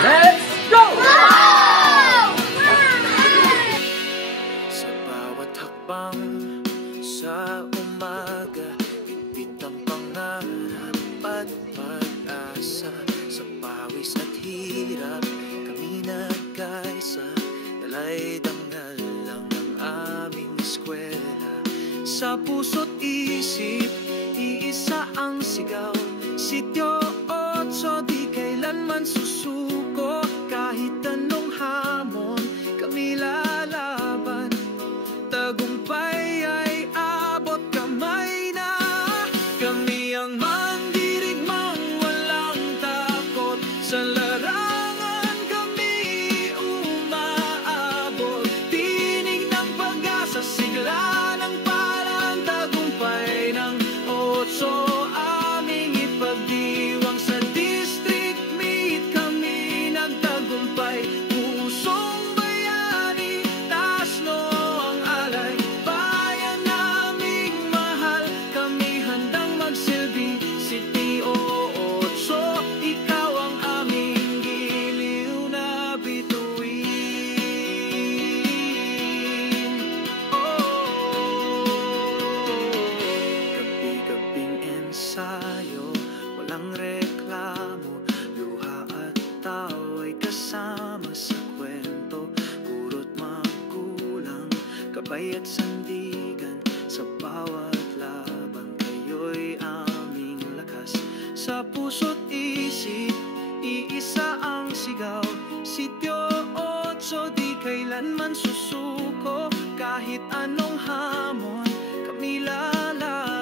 Let's go! Sa bawat hakbang sa umaga, higpit ang pangarap at pag-asa. Sa pawis at hirap, kami nagkaisa. Dalay dangal lang ang aming eskwela. Sa puso't isip, iisa ang sigaw. Sityo 8, di kailanman susuko. Kahit anong hamon, kami lalaban. Tagumpay ay abot kamay na. Kami ang mandirigmang walang takot. Sa larangan kami umaabot. Tinig ng pag-asa, sigla ng parang tagumpay ng 8. Aming ipagdiwang sa district meet, kami nagtagumpay. Pusong bayani, tasno ang alay. Bayan naming mahal, kami handang magsilbi. City 8, ikaw ang aming giliw na bituin. Gabi-gabing ensayo, walang reklamo. Luha at tawa'y kasama sa kwento. Puro't magulang, gabay at sandigan. Sa bawat laban, kayo'y aming lakas. Sa puso't isip, iisa ang sigaw. Sityo 8, di kailanman susuko. Kahit anong hamon, kami lalaban.